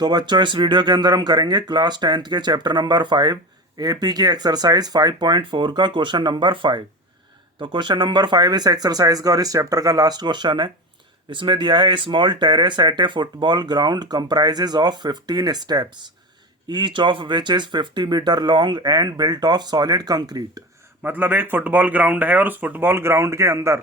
तो बच्चों, इस वीडियो के अंदर हम करेंगे क्लास 10th के चैप्टर नंबर 5 एपी की एक्सरसाइज 5.4 का क्वेश्चन नंबर 5। तो क्वेश्चन नंबर 5 इस एक्सरसाइज का और इस चैप्टर का लास्ट क्वेश्चन है। इसमें दिया है small terrace at a football ground comprises of 15 steps each of which is 50 metre long and built of solid concrete. मतलब एक फुटबॉल ग्राउंड है और उस फुटबॉल ग्राउंड के अंदर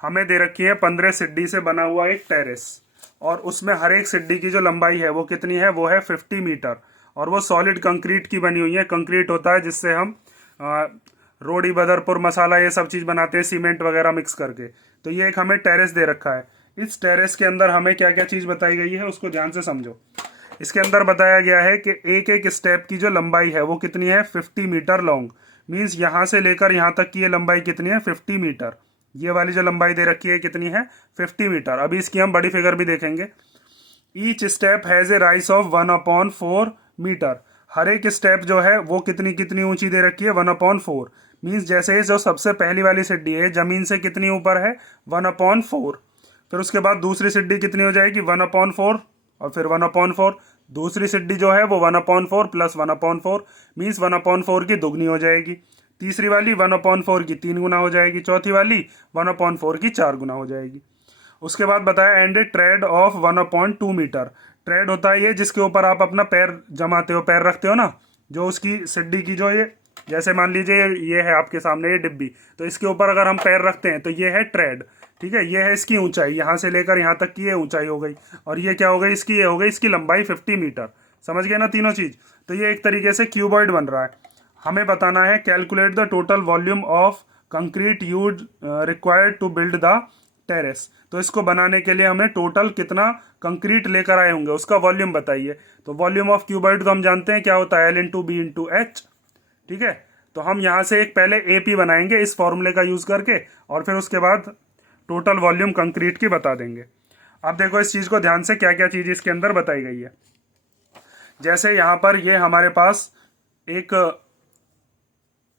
हमें दे रखी है 15 सीढ़ी से बना हुआ एक टेरेस, और उसमें हर एक सीढ़ी की जो लंबाई है वो कितनी है, वो है 50 मीटर, और वो सॉलिड कंक्रीट की बनी हुई है। कंक्रीट होता है जिससे हम रोड़ी, बदरपुर, मसाला, ये सब चीज़ बनाते हैं सीमेंट वगैरह मिक्स करके। तो ये एक हमें टेरेस दे रखा है। इस टेरेस के अंदर हमें क्या क्या चीज़ बताई गई है उसको ध्यान से समझो। इसके अंदर बताया गया है कि एक एक स्टेप की जो लंबाई है वो कितनी है, 50 मीटर लॉन्ग। मीन्स यहाँ से लेकर यहाँ तक की ये लंबाई कितनी है, 50 मीटर। ये वाली जो लंबाई दे रखी है कितनी है, 50 मीटर। अभी इसकी हम बड़ी फिगर भी देखेंगे। Each step has a rise of 1/4 metre. हर एक स्टेप जो है वो कितनी कितनी ऊंची दे रखी है, 1/4। मीन्स जैसे जो सबसे पहली वाली सीढ़ी है जमीन से कितनी ऊपर है, 1/4। फिर उसके बाद दूसरी सीढ़ी कितनी हो जाएगी, 1/4, और फिर 1/4। दूसरी सीढ़ी जो है वो 1/4 प्लस 1/4 मीन्स 1/4 की दुगनी हो जाएगी। तीसरी वाली 1/4 की 3 गुना हो जाएगी। चौथी वाली 1/4 की 4 गुना हो जाएगी। उसके बाद बताया and a tread of 1/2 metre. Tread होता है ये जिसके ऊपर आप अपना पैर जमाते हो, पैर रखते हो ना, जो उसकी सिड्डी की जो ये, जैसे मान लीजिए ये है आपके सामने ये डिब्बी, तो इसके ऊपर अगर हम पैर रखते हैं तो ये है ट्रेड। ठीक है, ये है इसकी ऊंचाई, यहाँ से लेकर यहाँ तक की ये ऊंचाई हो गई, और ये क्या हो गई इसकी, ये हो गई इसकी लंबाई 50 मीटर। समझ गए ना तीनों चीज। तो ये एक तरीके से क्यूबॉइड बन रहा है। हमें बताना है calculate the total volume of concrete use required to build the terrace. तो इसको बनाने के लिए हमें टोटल कितना कंक्रीट लेकर आए होंगे उसका वॉल्यूम बताइए। तो वॉल्यूम ऑफ क्यूबॉइड तो हम जानते हैं क्या होता है, L/B/H। ठीक है, तो हम यहाँ से एक पहले एपी बनाएंगे इस फॉर्मूले का यूज करके, और फिर उसके बाद टोटल वॉल्यूम कंक्रीट की बता देंगे। अब देखो इस चीज को ध्यान से, क्या क्या चीज इसके अंदर बताई गई है। जैसे यहाँ पर ये हमारे पास एक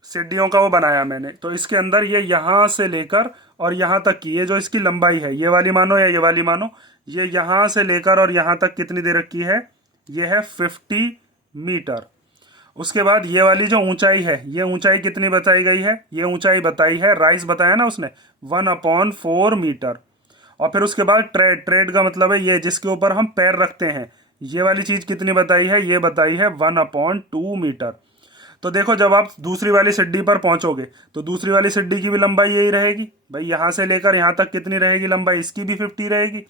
सीढ़ियों का वो बनाया मैंने, तो इसके अंदर ये यहाँ से लेकर और यहाँ तक की ये जो इसकी लंबाई है, ये वाली मानो या ये वाली मानो, ये यहाँ से लेकर और यहाँ तक कितनी दे रखी है, ये है 50 मीटर। उसके बाद ये वाली जो ऊंचाई है, ये ऊंचाई कितनी बताई गई है, ये ऊंचाई बताई है, राइज बताया ना उसने, 1/4 मीटर। और फिर उसके बाद ट्रेड, ट्रेड का मतलब है ये जिसके ऊपर हम पैर रखते हैं, ये वाली चीज कितनी बताई है, ये बताई है 1/2 मीटर। तो देखो जब आप दूसरी वाली सिड्डी पर पहुंचोगे तो दूसरी वाली सिड्डी की भी लंबाई यही रहेगी भाई, यहां से लेकर यहां तक कितनी रहेगी लंबाई, इसकी भी 50 रहेगी।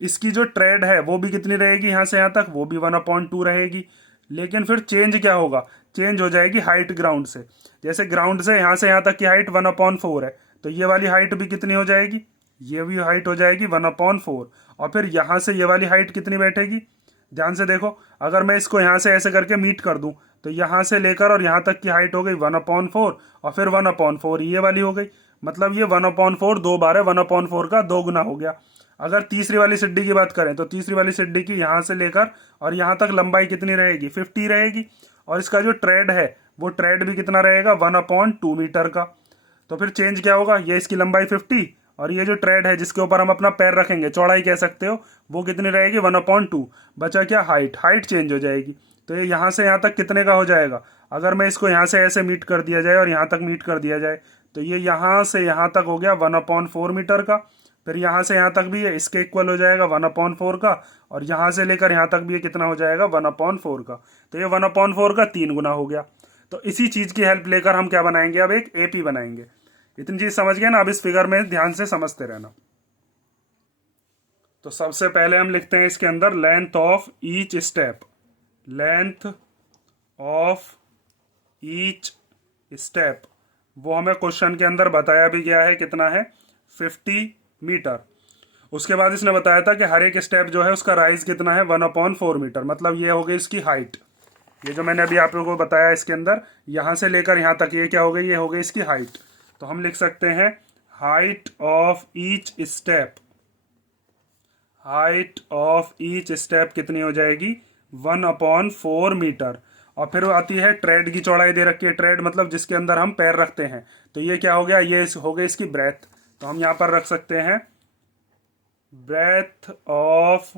इसकी जो ट्रेड है वो भी कितनी रहेगी, यहां से यहां तक, वो भी 1/2 रहेगी। लेकिन फिर चेंज क्या होगा, चेंज हो जाएगी हाइट ग्राउंड से। जैसे ग्राउंड से यहां तक की हाइट 1/4 है, तो ये वाली हाइट भी कितनी हो जाएगी, ये भी हाइट हो जाएगी 1/4। और फिर यहां से ये वाली हाइट कितनी बैठेगी, ध्यान से देखो, अगर मैं इसको यहां से ऐसे करके मीट कर दूं तो यहां से लेकर और यहां तक की हाइट हो गई 1/4, और फिर 1/4 ये वाली हो गई। मतलब ये 1/4 दो बार है, 1/4 का 2 गुना हो गया। अगर तीसरी वाली सिड्डी की बात करें तो तीसरी वाली सिड्डी की यहां से लेकर और यहां तक लंबाई कितनी रहेगी, 50 रहेगी। और इसका जो ट्रेड है वो ट्रेड भी कितना रहेगा, 1/2 मीटर का। तो फिर चेंज क्या होगा, ये इसकी लंबाई 50, और ये जो ट्रेड है जिसके ऊपर हम अपना पैर रखेंगे, चौड़ाई कह सकते हो, वो कितनी रहेगी, 1/2। बचा क्या, हाइट, हाइट चेंज हो जाएगी। तो ये यहाँ से यहाँ तक कितने का हो जाएगा, अगर मैं इसको यहाँ से ऐसे मीट कर दिया जाए और यहाँ तक मीट कर दिया जाए तो ये यहाँ से यहाँ तक हो गया 1/4 मीटर का। फिर यहाँ से यहाँ तक भी ये इसके इक्वल हो जाएगा 1/4 का, और यहाँ से लेकर यहाँ तक भी ये कितना हो जाएगा, 1/4 का। तो ये 1/4 का 3 गुना हो गया। तो इसी चीज की हेल्प लेकर हम क्या बनाएंगे, अब एक एपी बनाएंगे। इतनी चीज समझ गए ना, अब इस फिगर में ध्यान से समझते रहना। तो सबसे पहले हम लिखते हैं इसके अंदर length of each step. Length of each step वो हमें क्वेश्चन के अंदर बताया भी गया है, कितना है, 50 मीटर। उसके बाद इसने बताया था कि हर एक स्टेप जो है उसका राइज कितना है, 1/4 मीटर। मतलब ये हो गई इसकी हाइट। ये जो मैंने अभी आप लोगों को बताया इसके अंदर, यहां से लेकर यहां तक ये क्या हो गई, ये हो गई इसकी हाइट। तो हम लिख सकते हैं height of each step, height of each step कितनी हो जाएगी, 1/4 मीटर। और फिर आती है ट्रेड की चौड़ाई दे रखी है, ट्रेड मतलब जिसके अंदर हम पैर रखते हैं। तो ये क्या हो गया, ये हो गई इसकी ब्रेथ। तो हम यहां पर रख सकते हैं ब्रेथ ऑफ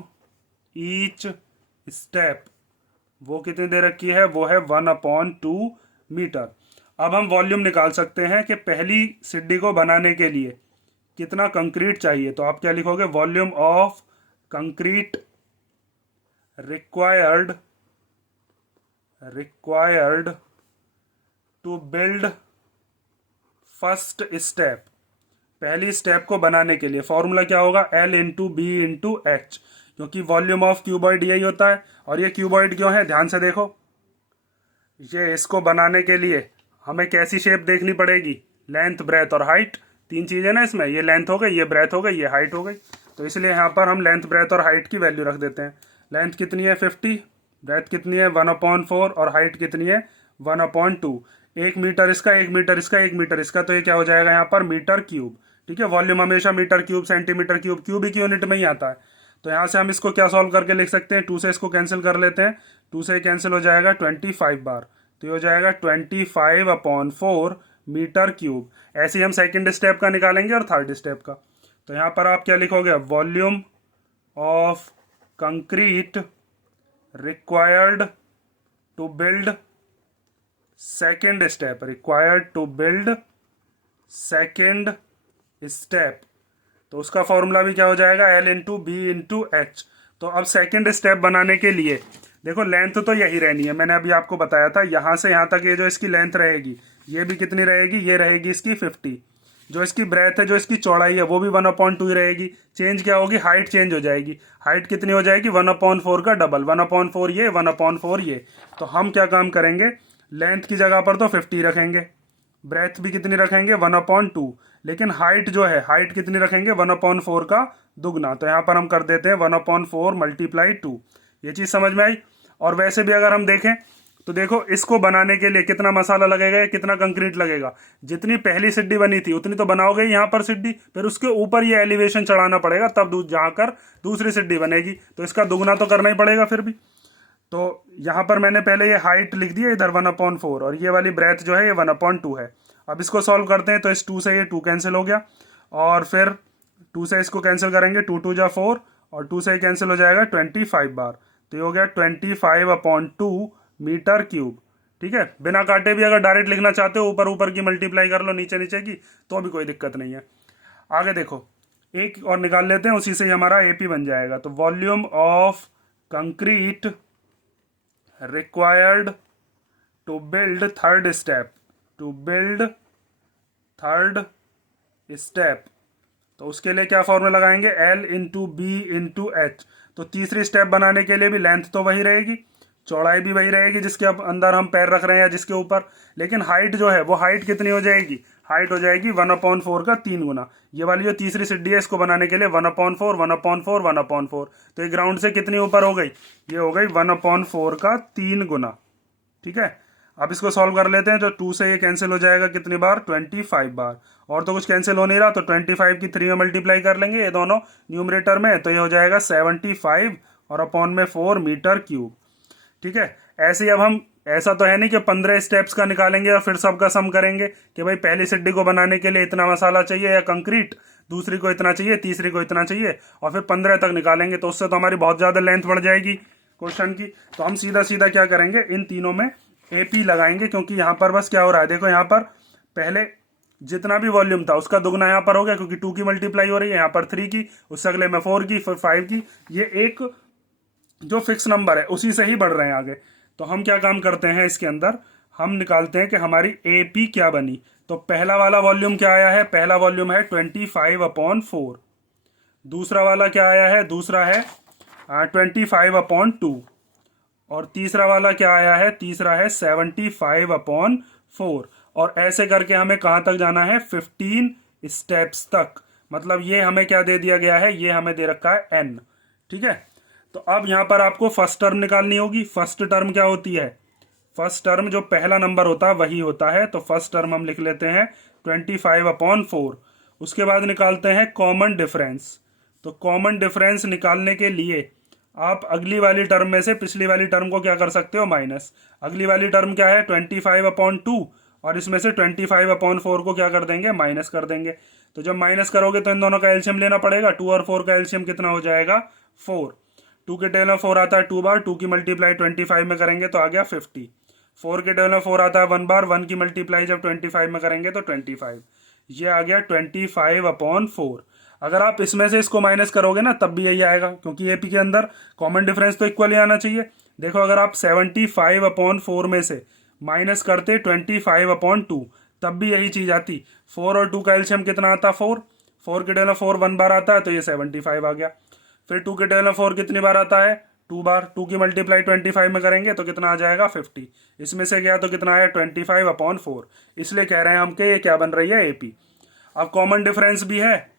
ईच स्टेप, वो कितनी दे रखी है, वो है 1/2 मीटर। अब हम वॉल्यूम निकाल सकते हैं कि पहली सीढ़ी को बनाने के लिए कितना कंक्रीट चाहिए। तो आप क्या लिखोगे, volume of concrete required to build first step, पहली स्टेप को बनाने के लिए फॉर्मूला क्या होगा, L/B/H, क्योंकि वॉल्यूम ऑफ क्यूबॉइड यही होता है। और ये क्यूबॉइड क्यों है, ध्यान से देखो, ये इसको बनाने के लिए हमें कैसी शेप देखनी पड़ेगी, लेंथ, ब्रेथ और हाइट, तीन चीजें ना इसमें, ये लेंथ हो गई, ये ब्रेथ हो गई, ये हाइट हो गई। तो इसलिए यहाँ पर हम लेंथ, ब्रेथ और हाइट की वैल्यू रख देते हैं। लेंथ कितनी है 50, ब्रेथ कितनी है 1/4 और हाइट कितनी है 1/2। 1 मीटर इसका, 1 मीटर इसका, 1 मीटर इसका, तो ये क्या हो जाएगा यहाँ पर मीटर क्यूब। ठीक है, वॉल्यूम हमेशा metre cube, centimetre cube, cubic unit में ही आता है। तो यहाँ से हम इसको क्या सॉल्व करके लिख सकते हैं, 2 से इसको कैंसिल कर लेते हैं, 2 से कैंसिल हो जाएगा 25 बार, तो ये हो जाएगा 25/4 मीटर क्यूब। ऐसे ही हम सेकंड स्टेप का निकालेंगे और थर्ड स्टेप का। तो यहाँ पर आप क्या लिखोगे, volume of concrete required to build second step, required to build second step, तो उसका फॉर्मूला भी क्या हो जाएगा, L/B/H। तो अब सेकेंड स्टेप बनाने के लिए देखो, लेंथ तो यही रहनी है, मैंने अभी आपको बताया था, यहां से यहां तक ये जो इसकी लेंथ रहेगी, ये भी कितनी रहेगी, ये रहेगी इसकी 50। जो इसकी ब्रेथ है, जो इसकी चौड़ाई है, वो भी 1/2 ही रहेगी। चेंज क्या होगी, हाइट चेंज हो जाएगी। हाइट कितनी हो जाएगी, 1/4 का डबल, 1/4 ये, 1/4 ये। तो हम क्या काम करेंगे, लेंथ की जगह पर तो 50 रखेंगे, ब्रेथ भी कितनी रखेंगे 1/2, लेकिन हाइट जो है, हाइट कितनी रखेंगे 1/4 का दुगना। तो यहाँ पर हम कर देते हैं 1/4 × 2। ये चीज समझ में आई। और वैसे भी अगर हम देखें तो देखो, इसको बनाने के लिए कितना मसाला लगेगा, कितना कंक्रीट लगेगा। जितनी पहली सीढ़ी बनी थी उतनी तो बनाओगे यहाँ पर सीढ़ी, फिर उसके ऊपर ये एलिवेशन चढ़ाना पड़ेगा, तब जाकर दूसरी सीढ़ी बनेगी, तो इसका दुगना तो करना ही पड़ेगा फिर भी। तो यहाँ पर मैंने पहले ये हाइट लिख दी है इधर 1/4, और ये वाली ब्रेथ जो है ये 1/2 है। अब इसको सॉल्व करते हैं, तो इस 2 से ये 2 कैंसिल हो गया, और फिर 2 से इसको कैंसिल करेंगे, 2 2 जा 4, और 2 से कैंसिल हो जाएगा 25 बार, तो ये हो गया 25/2 मीटर क्यूब। ठीक है, बिना काटे भी अगर डायरेक्ट लिखना चाहते हो, ऊपर ऊपर की मल्टीप्लाई कर लो, नीचे नीचे की, तो भी कोई दिक्कत नहीं है। आगे देखो, एक और निकाल लेते हैं, उसी से ही हमारा AP बन जाएगा। तो volume of concrete required to build third step, to build third step, तो उसके लिए क्या फॉर्मूला लगाएंगे, L/B/H। तो तीसरी स्टेप बनाने के लिए भी लेंथ तो वही रहेगी, चौड़ाई भी वही रहेगी जिसके अंदर हम पैर रख रहे हैं या जिसके ऊपर, लेकिन हाइट जो है वो हाइट कितनी हो जाएगी, हाइट हो जाएगी 1/4 का 3 गुना। ये वाली जो तीसरी सीढ़ी है, इसको बनाने के लिए 1/4 1/4 1/4, तो ये ग्राउंड से कितनी ऊपर हो गई, ये हो गई 1/4 का 3 गुना। ठीक है, अब इसको सॉल्व कर लेते हैं। तो 2 से ये कैंसिल हो जाएगा कितनी बार, 25 बार, और तो कुछ कैंसिल हो नहीं रहा, तो 25 की 3 में मल्टीप्लाई कर लेंगे ये दोनों न्यूमरेटर में, तो ये हो जाएगा 75 और अपॉन में 4 मीटर क्यूब। ठीक है, ऐसे ही अब हम, ऐसा तो है नहीं कि 15 स्टेप्स का निकालेंगे और फिर सबका सम करेंगे कि भाई पहली सीढ़ी को बनाने के लिए इतना मसाला चाहिए या कंक्रीट, दूसरी को इतना चाहिए, तीसरी को इतना चाहिए, और फिर 15 तक निकालेंगे, तो उससे तो हमारी बहुत ज्यादा लेंथ बढ़ जाएगी क्वेश्चन की। तो हम सीधा सीधा क्या करेंगे, इन तीनों में AP लगाएंगे, क्योंकि यहाँ पर बस क्या हो रहा है, देखो यहाँ पर पहले जितना भी वॉल्यूम था उसका दुगना यहाँ पर हो गया, क्योंकि 2 की मल्टीप्लाई हो रही है, यहाँ पर 3 की, उससे अगले में 4 की, फिर 5 की, ये एक जो फिक्स नंबर है उसी से ही बढ़ रहे हैं आगे। तो हम क्या काम करते हैं, इसके अंदर हम निकालते हैं कि हमारी AP क्या बनी। तो पहला वाला वॉल्यूम क्या आया है, पहला वॉल्यूम है 25/4। दूसरा वाला क्या आया है, दूसरा है 25/2। और तीसरा वाला क्या आया है, तीसरा है 75/4। और ऐसे करके हमें कहां तक जाना है, 15 स्टेप्स तक। मतलब ये हमें क्या दे दिया गया है, ये हमें दे रखा है N। ठीक है, तो अब यहां पर आपको फर्स्ट टर्म निकालनी होगी। फर्स्ट टर्म क्या होती है, फर्स्ट टर्म जो पहला नंबर होता है वही होता है। तो फर्स्ट टर्म हम लिख लेते हैं 25/4। उसके बाद निकालते हैं कॉमन डिफरेंस। तो कॉमन डिफरेंस निकालने के लिए आप अगली वाली टर्म में से पिछली वाली टर्म को क्या कर सकते हो, माइनस। अगली वाली टर्म क्या है 25/2, और इसमें से 25/4 को क्या कर देंगे, माइनस कर देंगे। तो जब माइनस करोगे तो इन दोनों का एलसीएम लेना पड़ेगा, 2 और 4 का एलसीएम कितना हो जाएगा, 4। 2 के टेबल में 4 आता है 2 बार, 2 की मल्टीप्लाई 25 में करेंगे तो आ गया 50। 4 के टेबल में 4 आता है 1 बार, 1 की मल्टीप्लाई जब 25 में करेंगे तो 25। ये आ गया 25/4। अगर आप इसमें से इसको माइनस करोगे ना तब भी यही आएगा, क्योंकि एपी के अंदर कॉमन डिफरेंस तो इक्वल ही आना चाहिए। देखो अगर आप 75/4 में से माइनस करते 25/2 तब भी यही चीज आती। 4 और 2 का एलसीएम कितना आता? 4। 4 के टेबल में 4 1 बार आता है तो ये 75 आ गया। फिर 2 के टेबल में 4 कितनी बार आता है? 2 बार। 2 की मल्टीप्लाई 25 में करेंगे तो कितना आ जाएगा? 50। इसमें से गया तो कितना आया? 25/4। इसलिए कह रहे हैं हम कि ये क्या बन रही है? एपी। अब कॉमन डिफरेंस भी है,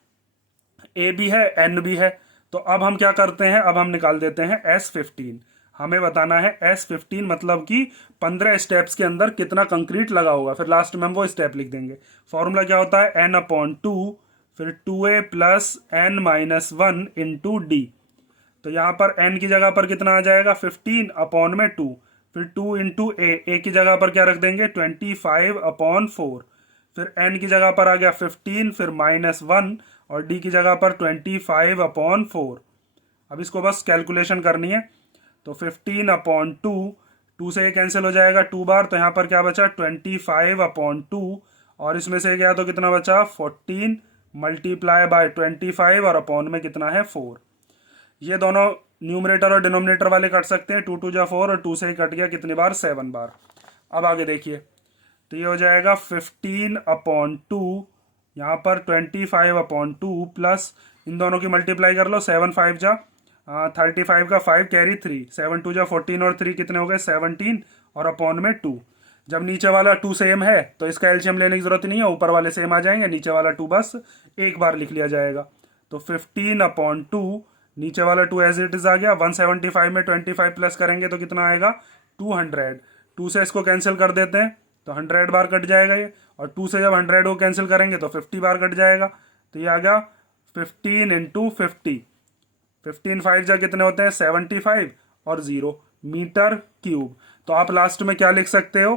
ए भी है, एन भी है, तो अब हम क्या करते हैं? अब हम निकाल देते हैं S15। हमें बताना है S15 मतलब कि 15 स्टेप्स के अंदर कितना कंक्रीट लगा होगा, फिर लास्ट में हम वो स्टेप लिख देंगे। फॉर्मूला क्या होता है? N/2 फिर 2A + N-1 × D। तो यहाँ पर n की जगह पर कितना आ जाएगा? 15/2 फिर 2 × A की जगह पर क्या रख देंगे? 25/4 फिर n की जगह पर आ गया 15 फिर -1 और d की जगह पर 25/4। अब इसको बस कैलकुलेशन करनी है। तो 15/2, 2 से ये कैंसिल हो जाएगा 2 बार, तो यहाँ पर क्या बचा? 25/2 और इसमें से गया तो कितना बचा? 14 × 25 और अपॉन में कितना है? 4। ये दोनों न्यूमरेटर और डिनोमिनेटर वाले कट सकते हैं। 2 2 जा 4 और 2 से ही कट गया कितनी बार? 7 बार। अब आगे देखिए, तो ये हो जाएगा 15/2, यहाँ पर 25/2 प्लस इन दोनों की मल्टीप्लाई कर लो। 7 5 जा 35 का 5 कैरी 3, 7 2 जा 14 और 3 कितने हो गए? 17 और अपॉन में 2। जब नीचे वाला 2 सेम है तो इसका एलसीएम लेने की जरूरत नहीं है, ऊपर वाले सेम आ जाएंगे, नीचे वाला 2 बस एक बार लिख लिया जाएगा। तो 15/2, नीचे वाला 2 एज इट इज आ गया। 175 में 25 प्लस करेंगे तो कितना आएगा? 200। 2 से इसको कैंसिल कर देते हैं तो 100 बार कट जाएगा ये, और 2 से जब 100 को कैंसिल करेंगे तो 50 बार कट जाएगा। तो ये आ गया 15 × 50। 15 5 जा कितने होते हैं? 75 और 0 मीटर क्यूब। तो आप लास्ट में क्या लिख सकते हो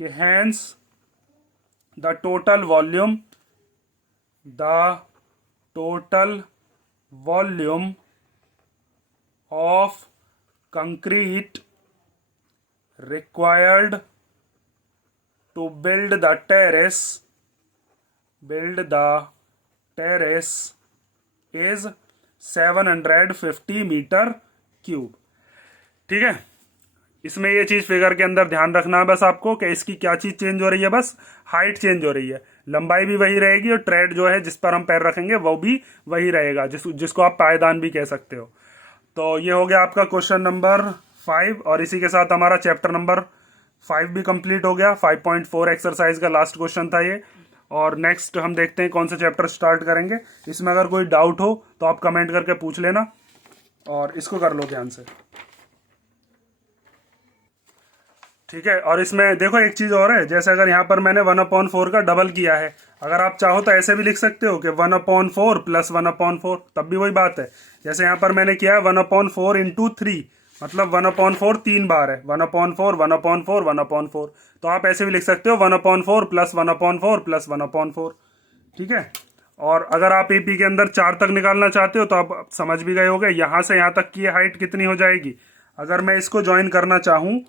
कि hence the total volume of concrete required to build the terrace is 750 metre cube. ठीक है, इसमें ये चीज फिगर के अंदर ध्यान रखना है बस आपको कि इसकी क्या चीज चेंज हो रही है? बस हाइट चेंज हो रही है, लंबाई भी वही रहेगी और ट्रेड जो है जिस पर हम पैर रखेंगे वो भी वही रहेगा, जिसको आप पायदान भी कह सकते हो। तो ये हो गया आपका क्वेश्चन नंबर 5 और इसी के साथ हमारा चैप्टर नंबर 5 भी कंप्लीट हो गया। 5.4 एक्सरसाइज का लास्ट क्वेश्चन था ये। और नेक्स्ट हम देखते हैं कौन सा चैप्टर स्टार्ट करेंगे। इसमें अगर कोई डाउट हो तो आप कमेंट करके पूछ लेना और इसको कर लो ध्यान से। ठीक है, और इसमें देखो एक चीज और है, जैसे अगर यहाँ पर मैंने 1/4 का डबल किया है, अगर आप चाहो तो ऐसे भी लिख सकते हो कि 1/4 + 1/4, तब भी वही बात है। जैसे यहाँ पर मैंने किया है 1/4 × 3, मतलब 1/4 3 बार है, 1/4 1/4 1/4। तो आप ऐसे भी लिख सकते हो 1/4 + 1/4 + 1/4। ठीक है, और अगर आप एपी के अंदर 4 तक निकालना चाहते हो तो आप समझ भी गए होगे यहाँ से यहाँ तक की हाइट कितनी हो जाएगी। अगर मैं इसको ज्वाइन करना चाहूँ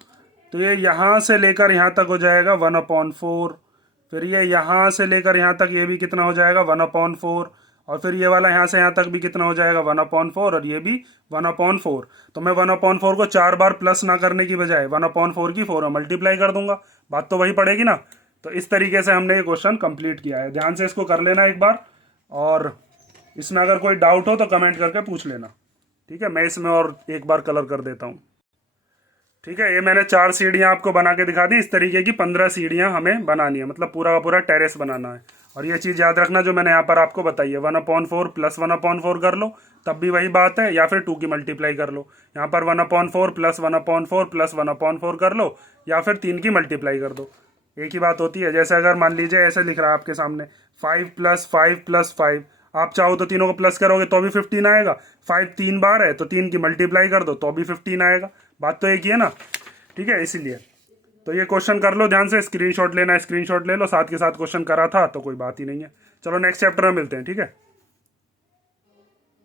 तो ये यहाँ से लेकर यहाँ तक हो जाएगा 1/4, फिर ये यहाँ से लेकर यहाँ तक ये भी कितना हो जाएगा? 1/4, और फिर ये वाला यहाँ से यहाँ तक भी कितना हो जाएगा? 1/4 और ये भी 1/4। तो मैं 1/4 को 4 बार प्लस ना करने की बजाय 1/4 की 4 मल्टीप्लाई कर दूंगा, बात तो वही पड़ेगी ना। तो इस तरीके से हमने ये क्वेश्चन कंप्लीट किया है। ध्यान से इसको कर लेना एक बार, और इसमें अगर कोई डाउट हो तो कमेंट करके पूछ लेना। ठीक है, मैं इसमें और एक बार कलर कर देता हूँ। ठीक है, ये मैंने 4 सीढ़ियाँ आपको बना के दिखा दी। इस तरीके की 15 सीढ़ियाँ हमें बनानी है, मतलब पूरा का पूरा टेरेस बनाना है। और ये चीज़ याद रखना जो मैंने यहाँ पर आपको बताई है, 1/4 + 1/4 कर लो तब भी वही बात है, या फिर 2 की मल्टीप्लाई कर लो। यहाँ पर 1/4 + 1/4 + 1/4 कर लो, या फिर 3 की मल्टीप्लाई कर दो, एक ही बात होती है। जैसे अगर मान लीजिए ऐसे लिख रहा है आपके सामने 5 + 5 + 5, आप चाहो तो तीनों को प्लस करोगे तो भी 15 आएगा। 5 3 बार है तो 3 की मल्टीप्लाई कर दो तो भी 15 आएगा, बात तो एक ही है ना। ठीक है, इसीलिए तो ये क्वेश्चन कर लो ध्यान से, स्क्रीनशॉट लेना, स्क्रीनशॉट ले लो, साथ के साथ क्वेश्चन करा था तो कोई बात ही नहीं है। चलो नेक्स्ट चैप्टर में मिलते हैं। ठीक है।